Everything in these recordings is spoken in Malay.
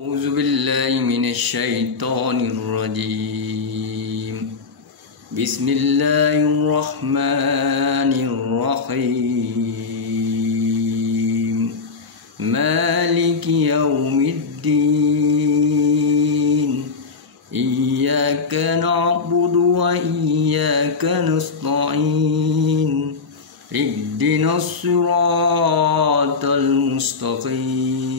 أعوذ بالله من الشيطان الرجيم بسم الله الرحمن الرحيم مالك يوم الدين إياك نعبد وإياك نستعين اهدنا الصراط المستقيم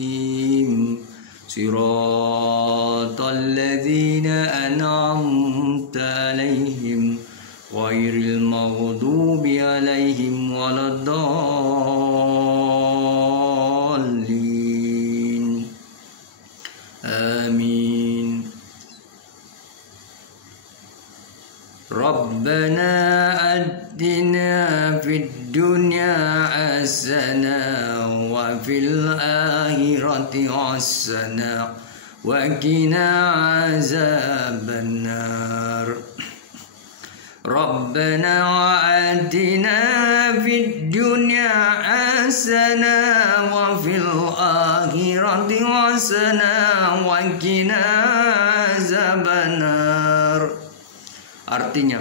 صراط الذين أنعمت عليهم غير المغضوب عليهم ولا الضالين آمين ربنا آتنا في الدنيا حسنة وفي الآخرة حسنة وقنا عذاب النار ربنا آتنا في الدنيا حسنة وفي الآخرة حسنة وقنا عذاب النار. Artinya,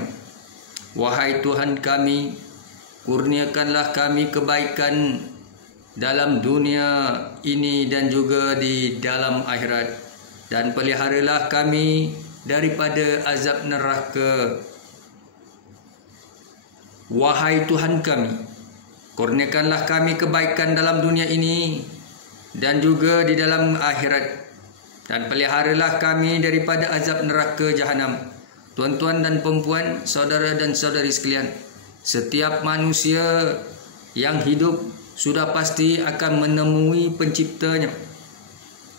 wahai Tuhan kami, kurniakanlah kami kebaikan dalam dunia ini dan juga di dalam akhirat, dan peliharalah kami daripada azab neraka. Wahai Tuhan kami, kurniakanlah kami kebaikan dalam dunia ini dan juga di dalam akhirat, dan peliharalah kami daripada azab neraka jahanam. Tuan-tuan dan perempuan, saudara dan saudari sekalian, setiap manusia yang hidup sudah pasti akan menemui penciptanya.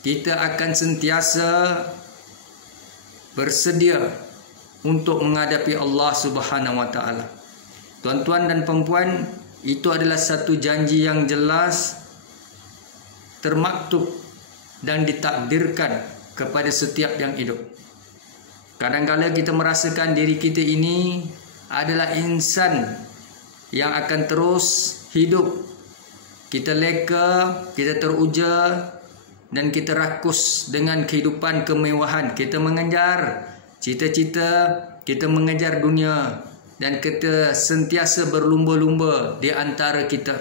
Kita akan sentiasa bersedia untuk menghadapi Allah Subhanahu wa taala. Tuan-tuan dan perempuan, itu adalah satu janji yang jelas, termaktub dan ditakdirkan kepada setiap yang hidup. Kadang-kadang kita merasakan diri kita ini adalah insan yang akan terus hidup. Kita leka, kita teruja, dan kita rakus dengan kehidupan kemewahan. Kita mengejar cita-cita, kita mengejar dunia, dan kita sentiasa berlumba-lumba di antara kita.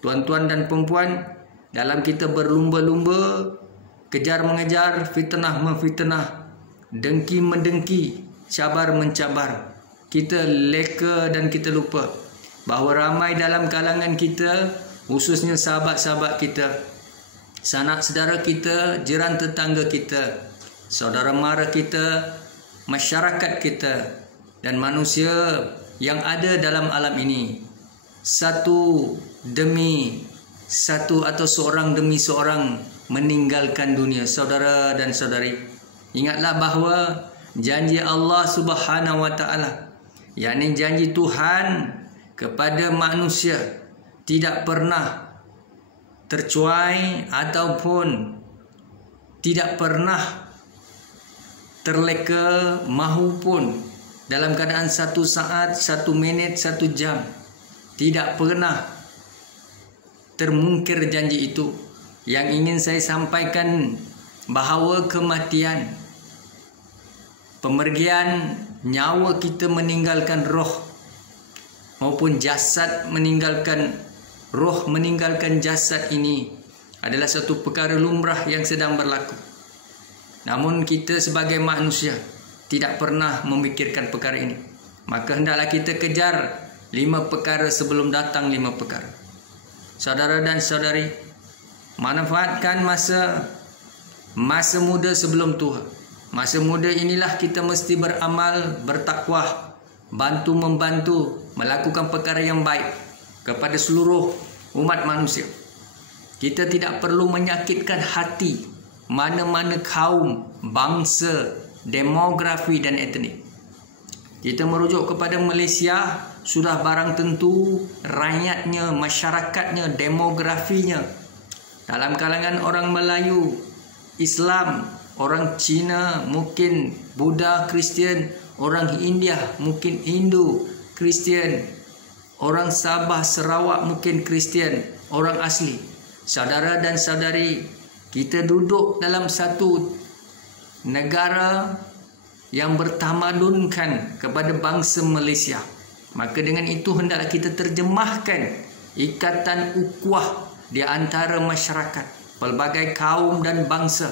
Tuan-tuan dan perempuan, dalam kita berlumba-lumba, kejar mengejar, fitnah memfitnah, dengki mendengki, cabar mencabar, kita leka dan kita lupa bahawa ramai dalam kalangan kita, khususnya sahabat-sahabat kita, sanak saudara kita, jiran tetangga kita, saudara mara kita, masyarakat kita, dan manusia yang ada dalam alam ini, satu demi satu atau seorang demi seorang meninggalkan dunia. Saudara dan saudari, ingatlah bahawa janji Allah Subhanahu wa taala, yakni janji Tuhan kepada manusia, tidak pernah tercuai ataupun tidak pernah terleka mahupun dalam keadaan satu saat, satu minit, satu jam. Tidak pernah termungkir janji itu. Yang ingin saya sampaikan bahawa kematian, pemergian nyawa kita meninggalkan roh, maupun jasad meninggalkan roh, meninggalkan jasad ini adalah satu perkara lumrah yang sedang berlaku. Namun kita sebagai manusia tidak pernah memikirkan perkara ini. Maka hendaklah kita kejar 5 perkara sebelum datang 5 perkara. Saudara dan saudari, manfaatkan masa muda sebelum tua. Masa muda inilah kita mesti beramal, bertakwa, bantu-membantu, melakukan perkara yang baik kepada seluruh umat manusia. Kita tidak perlu menyakitkan hati mana-mana kaum, bangsa, demografi dan etnik. Kita merujuk kepada Malaysia, sudah barang tentu rakyatnya, masyarakatnya, demografinya dalam kalangan orang Melayu, Islam, orang Cina, mungkin Buddha, Kristian, orang India, mungkin Hindu, Kristian, orang Sabah, Sarawak, mungkin Kristian, orang asli. Saudara dan saudari, kita duduk dalam satu negara yang bertamadunkan kepada bangsa Malaysia. Maka dengan itu hendaklah kita terjemahkan ikatan ukhuwah di antara masyarakat, pelbagai kaum dan bangsa.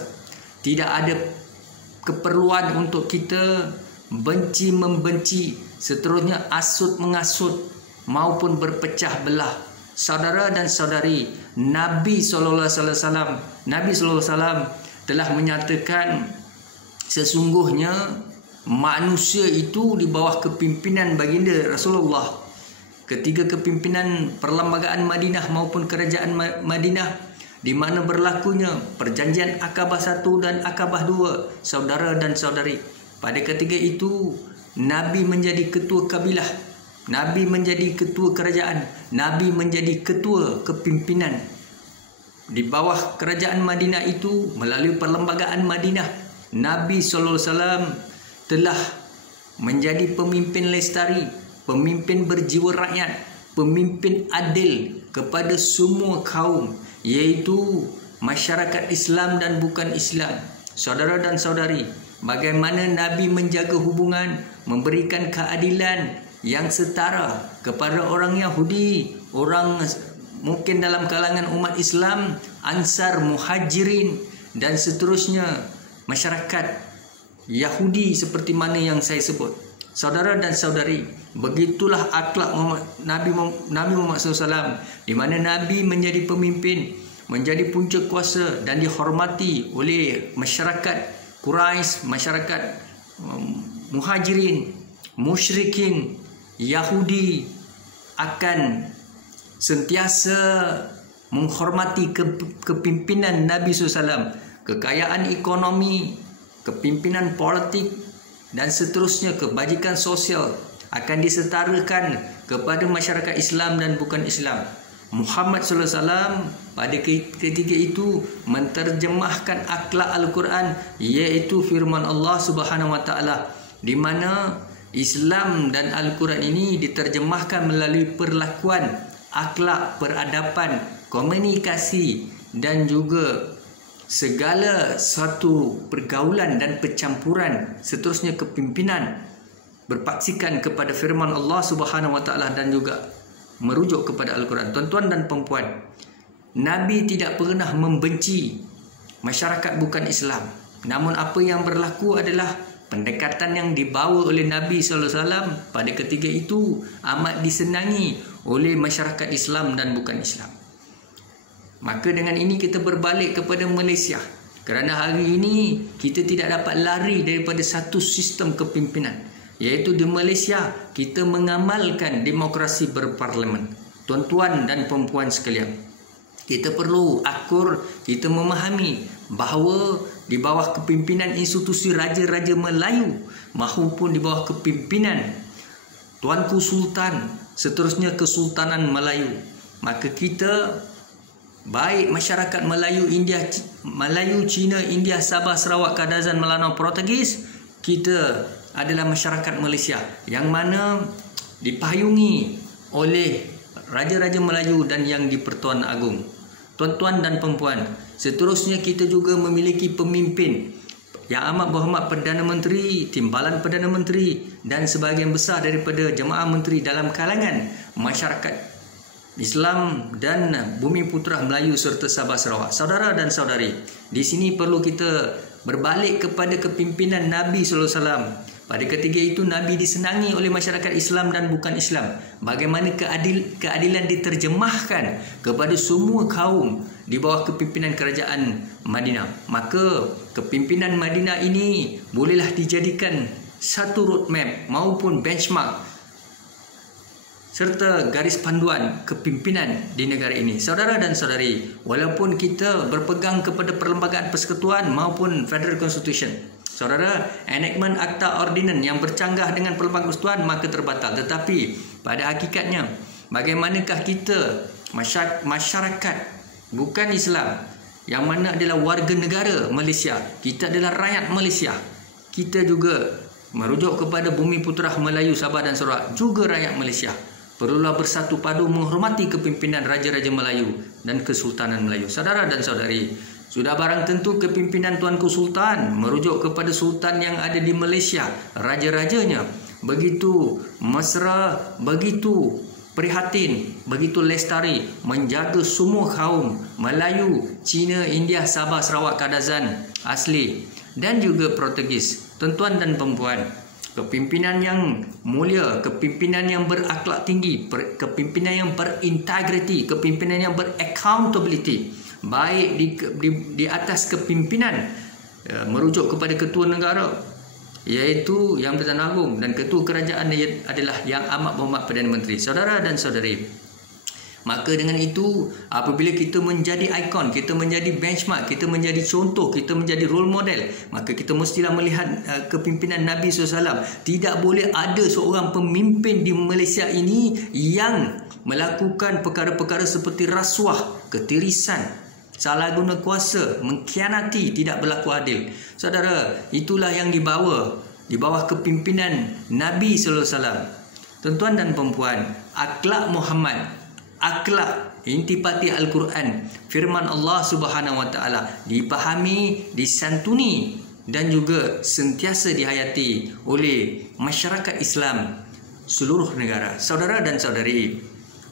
Tidak ada keperluan untuk kita benci membenci, seterusnya asut mengasut maupun berpecah belah. Saudara dan saudari, Nabi SAW telah menyatakan sesungguhnya manusia itu di bawah kepimpinan baginda Rasulullah. Ketika kepimpinan perlembagaan Madinah maupun kerajaan Madinah, di mana berlakunya perjanjian Aqabah 1 dan Aqabah 2, saudara dan saudari. Pada ketika itu Nabi menjadi ketua kabilah, Nabi menjadi ketua kerajaan, Nabi menjadi ketua kepimpinan. Di bawah kerajaan Madinah itu, melalui perlembagaan Madinah, Nabi SAW telah menjadi pemimpin lestari, pemimpin berjiwa rakyat, pemimpin adil kepada semua kaum, iaitu masyarakat Islam dan bukan Islam. Saudara dan saudari, bagaimana Nabi menjaga hubungan, memberikan keadilan yang setara kepada orang Yahudi, orang mungkin dalam kalangan umat Islam, Ansar, Muhajirin dan seterusnya, masyarakat Yahudi seperti mana yang saya sebut. Saudara dan saudari, begitulah akhlak Nabi Muhammad SAW, di mana Nabi menjadi pemimpin, menjadi punca kuasa dan dihormati oleh masyarakat Quraisy, masyarakat Muhajirin, musyrikin, Yahudi akan sentiasa menghormati kepimpinan Nabi SAW, kekayaan ekonomi, kepimpinan politik dan seterusnya, kebajikan sosial akan disetarakan kepada masyarakat Islam dan bukan Islam. Muhammad SAW pada ketika itu menterjemahkan akhlak Al-Quran, iaitu firman Allah Subhanahu Wa Taala, di mana Islam dan Al-Quran ini diterjemahkan melalui perlakuan, akhlak, peradaban, komunikasi dan juga segala satu pergaulan dan percampuran, seterusnya kepimpinan berpaksikan kepada firman Allah Subhanahu Wa Taala dan juga merujuk kepada Al-Quran. Tuan-tuan dan puan-puan, Nabi tidak pernah membenci masyarakat bukan Islam. Namun apa yang berlaku adalah pendekatan yang dibawa oleh Nabi SAW pada ketika itu amat disenangi oleh masyarakat Islam dan bukan Islam. Maka dengan ini kita berbalik kepada Malaysia, kerana hari ini kita tidak dapat lari daripada satu sistem kepimpinan, iaitu di Malaysia kita mengamalkan demokrasi berparlimen. Tuan-tuan dan puan-puan sekalian, kita perlu akur, kita memahami bahawa di bawah kepimpinan institusi Raja-Raja Melayu maupun di bawah kepimpinan Tuanku Sultan, seterusnya Kesultanan Melayu, maka kita, baik masyarakat Melayu, Cina, India, Sabah, Sarawak, Kadazan, Melanau, Portugis, kita adalah masyarakat Malaysia yang mana dipayungi oleh Raja-Raja Melayu dan yang di-Pertuan Agong. Tuan-tuan dan puan-puan, seterusnya kita juga memiliki pemimpin yang amat berhormat, Perdana Menteri, Timbalan Perdana Menteri dan sebahagian besar daripada jemaah menteri dalam kalangan masyarakat Islam dan Bumi Putra Melayu serta Sabah Sarawak. Saudara dan saudari, di sini perlu kita berbalik kepada kepimpinan Nabi SAW. Pada ketika itu Nabi disenangi oleh masyarakat Islam dan bukan Islam. Bagaimana keadilan diterjemahkan kepada semua kaum di bawah kepimpinan kerajaan Madinah. Maka kepimpinan Madinah ini bolehlah dijadikan satu roadmap maupun benchmark serta garis panduan kepimpinan di negara ini. Saudara dan saudari, walaupun kita berpegang kepada Perlembagaan Persekutuan maupun Federal Constitution, saudara, enactment Akta Ordinan yang bercanggah dengan Perlembagaan Persekutuan maka terbatal. Tetapi pada hakikatnya, bagaimanakah kita, masyarakat bukan Islam, yang mana adalah warga negara Malaysia, kita adalah rakyat Malaysia, kita juga merujuk kepada Bumi Putra Melayu, Sabah dan Sarawak, juga rakyat Malaysia, perlulah bersatu padu menghormati kepimpinan Raja-Raja Melayu dan Kesultanan Melayu. Saudara dan saudari, Sudah barang tentu kepimpinan Tuanku Sultan merujuk kepada Sultan yang ada di Malaysia, raja-rajanya begitu mesra, begitu prihatin, begitu lestari menjaga semua kaum Melayu, Cina, India, Sabah, Sarawak, Kadazan asli dan juga Portugis. Tuan-tuan dan perempuan, kepimpinan yang mulia, kepimpinan yang berakhlak tinggi, kepimpinan yang berintegriti, kepimpinan yang beraccountability, baik di atas kepimpinan merujuk kepada ketua negara, iaitu Yang Bertuan Agong, dan ketua kerajaan adalah Yang Amat Berhormat Perdana Menteri. Saudara dan saudari, maka dengan itu apabila kita menjadi ikon, kita menjadi benchmark, kita menjadi contoh, kita menjadi role model, maka kita mestilah melihat kepimpinan Nabi SAW. Tidak boleh ada seorang pemimpin di Malaysia ini yang melakukan perkara-perkara seperti rasuah, ketirisan, salah guna kuasa, mengkhianati, tidak berlaku adil. Saudara, itulah yang di bawah kepimpinan Nabi sallallahu alaihi wasallam. Tuan-tuan dan perempuan, akhlak Muhammad, akhlak intipati Al-Quran, firman Allah Subhanahu wa taala dipahami, disantuni dan juga sentiasa dihayati oleh masyarakat Islam seluruh negara. Saudara dan saudari,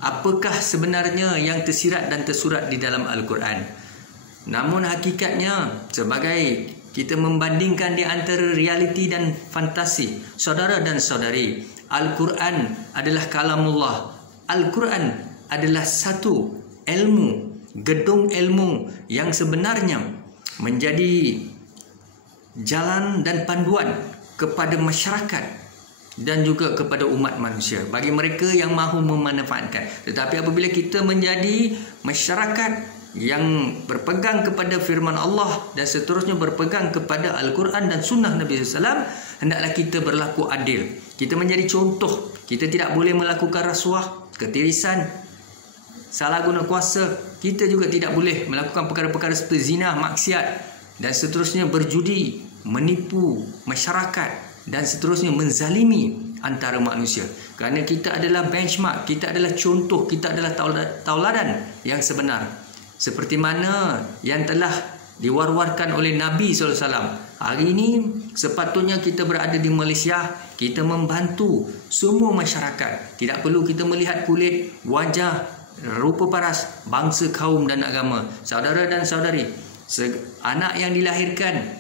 apakah sebenarnya yang tersirat dan tersurat di dalam Al-Quran? Namun hakikatnya, sebagai kita membandingkan di antara realiti dan fantasi, saudara dan saudari, Al-Quran adalah kalamullah. Al-Quran adalah satu ilmu, gedung ilmu yang sebenarnya menjadi jalan dan panduan kepada masyarakat dan juga kepada umat manusia, bagi mereka yang mahu memanfaatkan. Tetapi apabila kita menjadi masyarakat yang berpegang kepada firman Allah dan seterusnya berpegang kepada Al-Quran dan sunnah Nabi SAW, hendaklah kita berlaku adil. Kita menjadi contoh. Kita tidak boleh melakukan rasuah, ketirisan, salah guna kuasa. Kita juga tidak boleh melakukan perkara-perkara seperti zina, maksiat dan seterusnya, berjudi, menipu masyarakat dan seterusnya, menzalimi antara manusia. Kerana kita adalah benchmark, kita adalah contoh, kita adalah tauladan yang sebenar. Seperti mana yang telah diwar-warkan oleh Nabi SAW. Hari ini sepatutnya kita berada di Malaysia, kita membantu semua masyarakat. Tidak perlu kita melihat kulit, wajah, rupa paras, bangsa, kaum dan agama. Saudara dan saudari, anak yang dilahirkan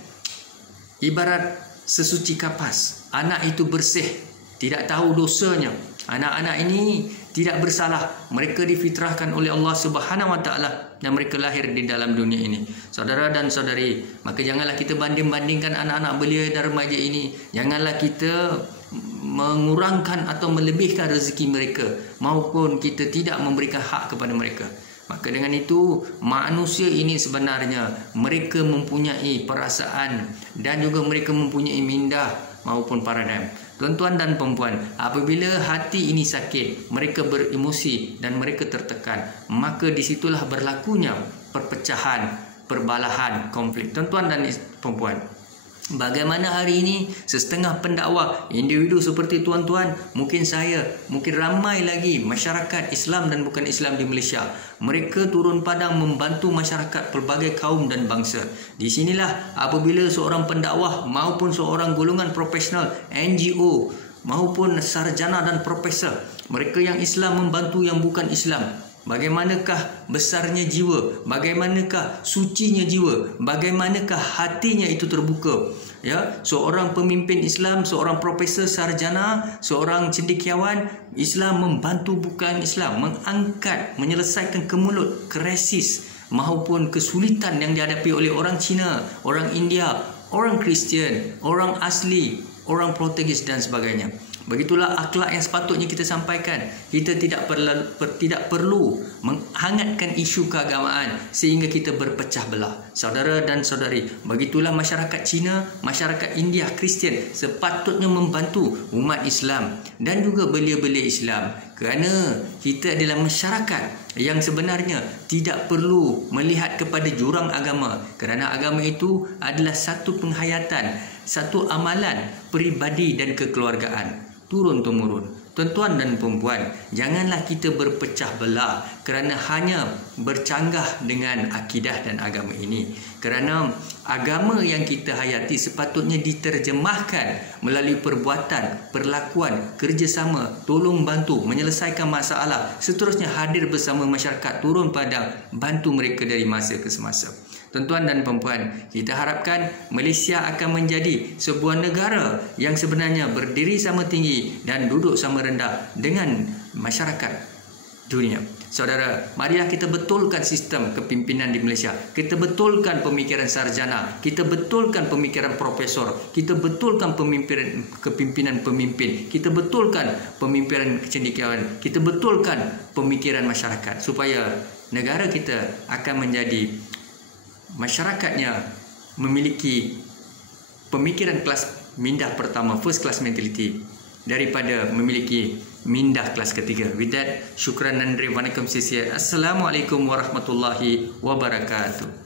ibarat sesuci kapas. Anak itu bersih, tidak tahu dosanya. Anak-anak ini tidak bersalah. Mereka difitrahkan oleh Allah Subhanahu wa taala dan mereka lahir di dalam dunia ini. Saudara dan saudari, maka janganlah kita banding-bandingkan anak-anak belia dan remaja ini. Janganlah kita mengurangkan atau melebihkan rezeki mereka, maupun kita tidak memberikan hak kepada mereka. Maka dengan itu, manusia ini sebenarnya mereka mempunyai perasaan dan juga mereka mempunyai minda maupun paradigm. Tuan-tuan dan perempuan, apabila hati ini sakit, mereka beremosi dan mereka tertekan, maka disitulah berlakunya perpecahan, perbalahan, konflik. Tuan-tuan dan perempuan, bagaimana hari ini setengah pendakwah, individu seperti tuan-tuan, mungkin saya, mungkin ramai lagi masyarakat Islam dan bukan Islam di Malaysia, mereka turun padang membantu masyarakat pelbagai kaum dan bangsa. Di sinilah apabila seorang pendakwah maupun seorang golongan profesional, NGO maupun sarjana dan profesor, mereka yang Islam membantu yang bukan Islam, bagaimanakah besarnya jiwa, bagaimanakah sucinya jiwa, bagaimanakah hatinya itu terbuka. Ya, seorang pemimpin Islam, seorang profesor, sarjana, seorang cendekiawan Islam membantu bukan Islam, mengangkat, menyelesaikan kemulut, krisis maupun kesulitan yang dihadapi oleh orang Cina, orang India, orang Kristian, orang asli, orang Portugis dan sebagainya. Begitulah akhlak yang sepatutnya kita sampaikan. Kita tidak perlu menghangatkan isu keagamaan sehingga kita berpecah belah. Saudara dan saudari, begitulah masyarakat Cina, masyarakat India, Kristian sepatutnya membantu umat Islam dan juga belia-belia Islam. Kerana kita adalah masyarakat yang sebenarnya tidak perlu melihat kepada jurang agama. Kerana agama itu adalah satu penghayatan, satu amalan peribadi dan kekeluargaan, turun-temurun. Tuan-tuan dan perempuan, janganlah kita berpecah belah kerana hanya bercanggah dengan akidah dan agama ini. Kerana agama yang kita hayati sepatutnya diterjemahkan melalui perbuatan, perlakuan, kerjasama, tolong bantu, menyelesaikan masalah, seterusnya hadir bersama masyarakat, turun padang, bantu mereka dari masa ke semasa. Tuan-tuan dan perempuan, kita harapkan Malaysia akan menjadi sebuah negara yang sebenarnya berdiri sama tinggi dan duduk sama rendah dengan masyarakat dunia. Saudara, marilah kita betulkan sistem kepimpinan di Malaysia. Kita betulkan pemikiran sarjana, kita betulkan pemikiran profesor, kita betulkan kepimpinan pemimpin, kita betulkan pemimpinan cendekiawan, kita betulkan pemikiran masyarakat supaya negara kita akan menjadi masyarakatnya memiliki pemikiran kelas mindah pertama, first class mentality, daripada memiliki mindah kelas ketiga. With that, syukran dan terima kasih. Assalamualaikum warahmatullahi wabarakatuh.